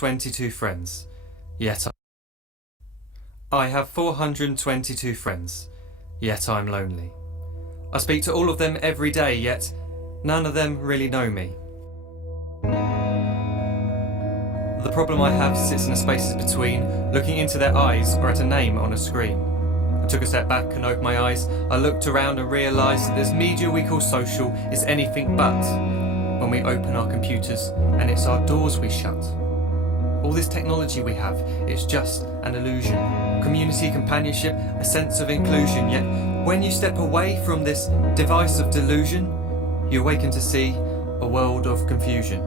422 friends, yet I have 422 friends, yet I'm lonely. I speak to all of them every day, yet none of them really know me. The problem I have sits in the spaces between looking into their eyes or at a name on a screen. I took a step back and opened my eyes. I looked around and realised that this media we call social is anything but when we open our computers and it's our doors we shut. All this technology we have, it's just an illusion. Community, companionship, a sense of inclusion, yet when you step away from this device of delusion, you awaken to see a world of confusion.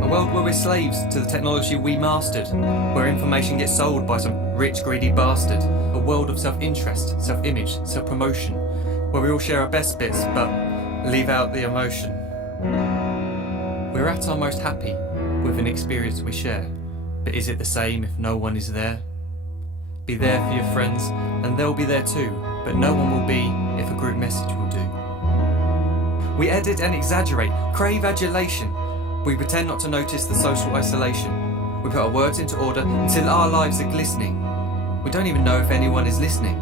A world where we're slaves to the technology we mastered, where information gets sold by some rich, greedy bastard. A world of self-interest, self-image, self-promotion, where we all share our best bits but leave out the emotion. We're at our most happy with an experience we share, but is it the same if no one is there? Be there for your friends and they'll be there too, but no one will be if a group message will do. We edit and exaggerate, crave adulation. We pretend not to notice the social isolation. We put our words into order until our lives are glistening. We don't even know if anyone is listening.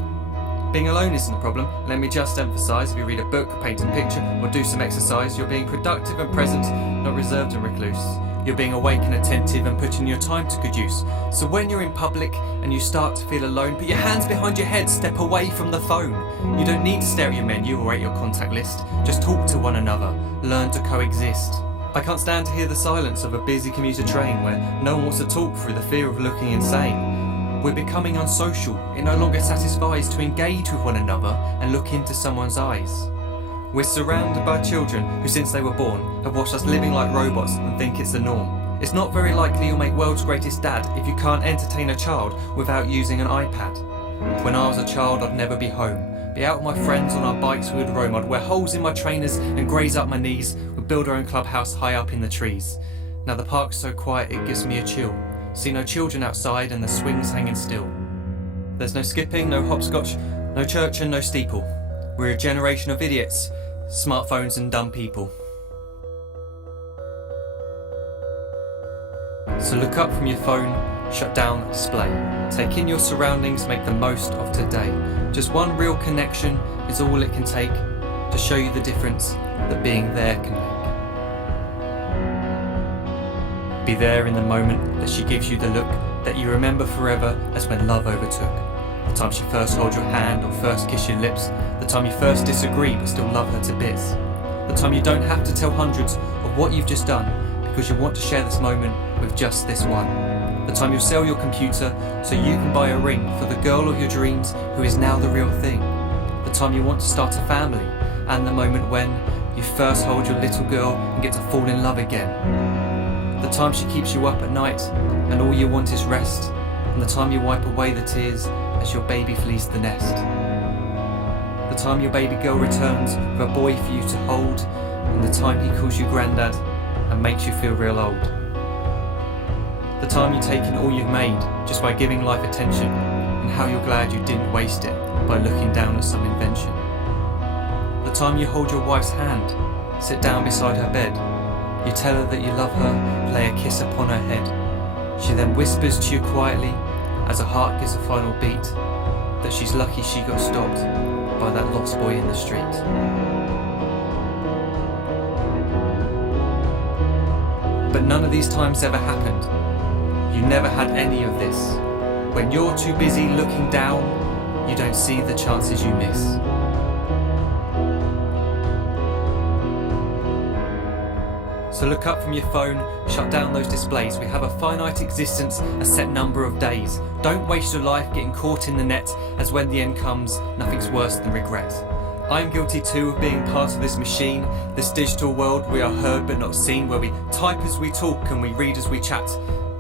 Being alone isn't a problem. Let me just emphasise, if you read a book, paint a picture, or do some exercise, you're being productive and present, not reserved and recluse. You're being awake and attentive and putting your time to good use. So when you're in public and you start to feel alone, put your hands behind your head, step away from the phone. You don't need to stare at your menu or at your contact list. Just talk to one another. Learn to coexist. I can't stand to hear the silence of a busy commuter train where no one wants to talk through the fear of looking insane. We're becoming unsocial. It no longer satisfies to engage with one another and look into someone's eyes. We're surrounded by children who, since they were born, have watched us living like robots and think it's the norm. It's not very likely you'll make world's greatest dad if you can't entertain a child without using an iPad. When I was a child, I'd never be home. Be out with my friends on our bikes we would roam. I'd wear holes in my trainers and graze up my knees. We'd build our own clubhouse high up in the trees. Now the park's so quiet it gives me a chill. See no children outside and the swings hanging still. There's no skipping, no hopscotch, no church and no steeple. We're a generation of idiots, smartphones and dumb people. So look up from your phone, shut down the display. Take in your surroundings, make the most of today. Just one real connection is all it can take to show you the difference that being there can make. Be there in the moment that she gives you the look that you remember forever as when love overtook. The time she first holds your hand or first kiss your lips. The time you first disagree but still love her to bits. The time you don't have to tell hundreds of what you've just done because you want to share this moment with just this one. The time you sell your computer so you can buy a ring for the girl of your dreams who is now the real thing. The time you want to start a family and the moment when you first hold your little girl and get to fall in love again. The time she keeps you up at night and all you want is rest, and the time you wipe away the tears as your baby flees the nest. The time your baby girl returns with a boy for you to hold, and the time he calls you granddad and makes you feel real old. The time you take in all you've made just by giving life attention, and how you're glad you didn't waste it by looking down at some invention. The time you hold your wife's hand, sit down beside her bed, you tell her that you love her, lay a kiss upon her head. She then whispers to you quietly, as her heart gives a final beat, that she's lucky she got stopped by that lost boy in the street. But none of these times ever happened. You never had any of this. When you're too busy looking down, you don't see the chances you miss. So look up from your phone, shut down those displays. We have a finite existence, a set number of days. Don't waste your life getting caught in the net, as when the end comes, nothing's worse than regret. I'm guilty too of being part of this machine, this digital world we are heard but not seen, where we type as we talk and we read as we chat,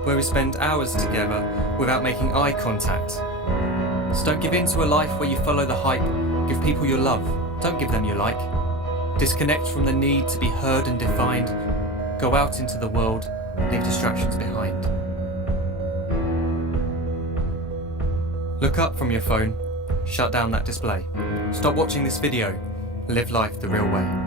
where we spend hours together without making eye contact. So don't give in to a life where you follow the hype. Give people your love, don't give them your like. Disconnect from the need to be heard and defined. Go out into the world, leave distractions behind. Look up from your phone, shut down that display. Stop watching this video, live life the real way.